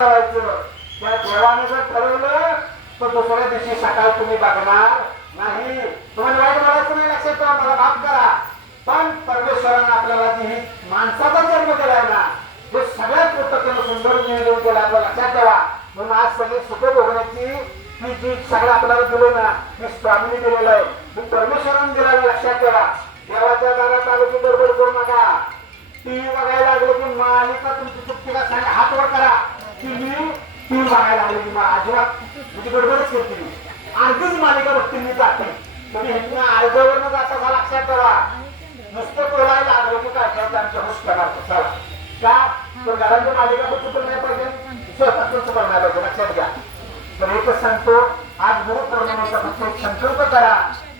त्या देवाने जर ठरवलं तर दुसऱ्या दिवशी सकाळ तुम्ही बघणार नाही. तुम्हाला वाईट बोलायचं नाही, लक्षात ठेवा, मला माफ करा. पण परमेश्वरानं आपल्याला जी ही माणसाचा जन्म दिलाय ना, हे सगळ्यात मोठं सुंदर नियोजन केलं आपल्याला, लक्षात ठेवा. म्हणून आज सगळे सुख भोगण्याची ही जी सगळं आपल्याला दिलं ना, मी स्वामीने दिलेलं आहे, मी परमेश्वराने दिलेलं, लक्षात ठेवा. देवाच्या दारात आलो की गडबड करू नका. टीव्ही बघायला लागलो की मालिका तुमची चुकीला सांगा, हात वर करा. टीव्ही बघायला लागलो की अजिबात म्हणजे गडबडच करते मी, अर्धीच मालिका बघते मी जाते. तुम्ही हिंदू अर्धवरनं जाता असा लक्षात ठेवा. नुसतं बोलायला लागलो की काय काय आमच्या होश करायचं चला का तर घरांची मालिका पण चुकत नाही पाहिजे, स्वतःच चुकत नाही पाहिजे, लक्षात घ्या. तर एकच सांगतो, आज गुरुपौर्णिमेचा फक्त एक संकल्प करा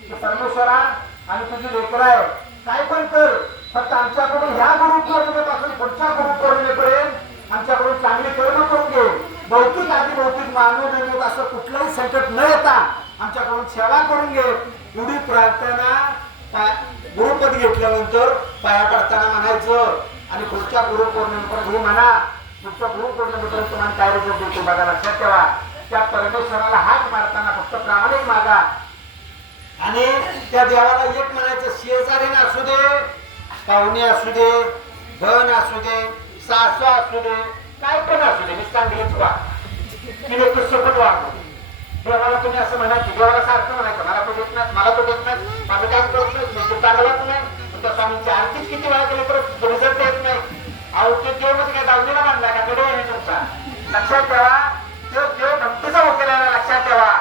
की परमेश्वरा आणि तुझी लेकरं आहे, काय पण कर, फक्त आमच्याकडून ह्या गुरुपौर्णिमेपासून पुढच्या गुरुपौर्णिमेपर्यंत आमच्याकडून चांगली कर्म करून घे. भौतिक आधी भौतिक मानव असं कुठलंही संकट न येता आमच्याकडून सेवा करून घे. एवढी प्रार्थना गुरुपद घेतल्यानंतर पाया पडताना म्हणायचं. आणि पुढच्या गुरुपौर्णिमेपर्यंत हे म्हणा, पुढच्या गुरुपौर्णिमेपर्यंत तुम्हाला काय रिझल्ट देतो बघा, लक्षात ठेवा. त्या परमेश्वराला हात मारताना फक्त प्रामाणिक मागा. आणि त्या देवाला एक म्हणायचं, शेजारीने असू दे, पाहुणे असू दे, धन असू दे, सासू असू दे, काय पण असू दे, मी चांगलीच वा तिने पुस्तकट वागतो. देवाला तुम्ही असं म्हणा की देवाला सारखं म्हणायचं, मला तो देत नाही, मला तो देत नाही, माझं काम करत नाही, मी चांगलाच नाही. त्या स्वामींची आरतीच किती वेळा केली तर रिझल्ट देत नाही. अहो ते देव मध्ये काय दावणीला बांधला का, तो देव तुमचा, लक्षात ठेवा. तो देव भक्तीचा उकेलाला, लक्षात ठेवा.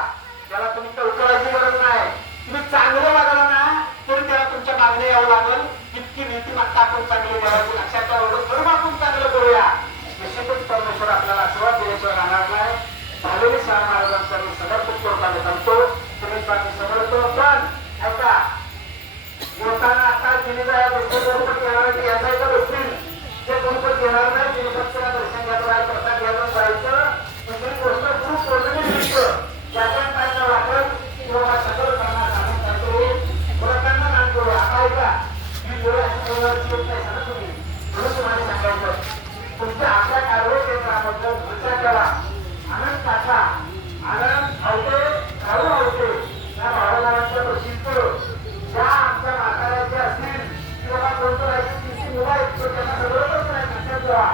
त्याला तुम्ही उकलायची गरज नाही. तुम्ही चांगलं वागला ना तरी त्याला तुमच्या मागणी यावं लागेल. इतकी नीती मागता आपण चांगली करायची, लक्षात ठेवा. धर्म आपण चांगलं करूया, निश्चितच परमेश्वर आपल्याला आशीर्वाद दिल्याशिवाय राहणार नाही. झालेले शाळा महाराजांचा मी समर्पित करताना सांगतो, तुम्ही स्वामी समर्थ. पण ऐका, बोलताना आता केली जाय गोष्टी बरोबर येणार की याचा एका बसतील ते बरोबर येणार नाही. तिने फक्त दर्शन घ्यायचं, प्रसाद घ्यायचं, जायचं. म्हणजे गोष्ट खूप पौर्णिमेत दिसतं. त्याच्यात काय वाटत किंवा सगळं करणार आपण काहीतरी मुलांना दान करू. आता ऐका, ही डोळे अशी बोलण्याची येत नाही सांगा तुम्ही, म्हणून तुम्हाला सांगायचं, तुमच्या आपल्या कारवाई केंद्राबद्दल विचार करा. आनंद काका, आनंद आवते, घालू आवते, त्या भावनांच्या प्रसिद्ध ज्या आमच्या म्हाताऱ्याचे असतील किंवा कोणतं राहायची मुलं आहेत तर त्यांना सगळंच नाही, लक्षात ठेवा.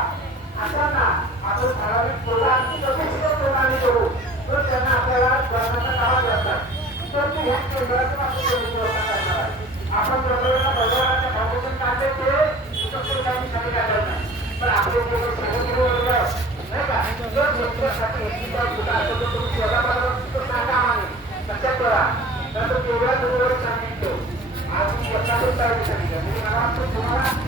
अशा ना आपण ठराविक प्रोग्राम प्रोग्राम करू तर त्यांना आपल्याला ग्रंथाचा काळात असतात. तर ते ह्या केंद्रातून आपण प्रबोधना भगवानाच्या फाउंडेशन काढले ते काही सगळे काढत नाही. तर आपले सहकारी वर्ग नाही का, जर व्यक्तीसाठी तुम्ही सांगा आम्हाला, लक्षात ठेवा. तर तो वेगळ्या बरोबर सांगितलं आज मी स्वतःच सांगितलं, मला वाटतं तुम्हाला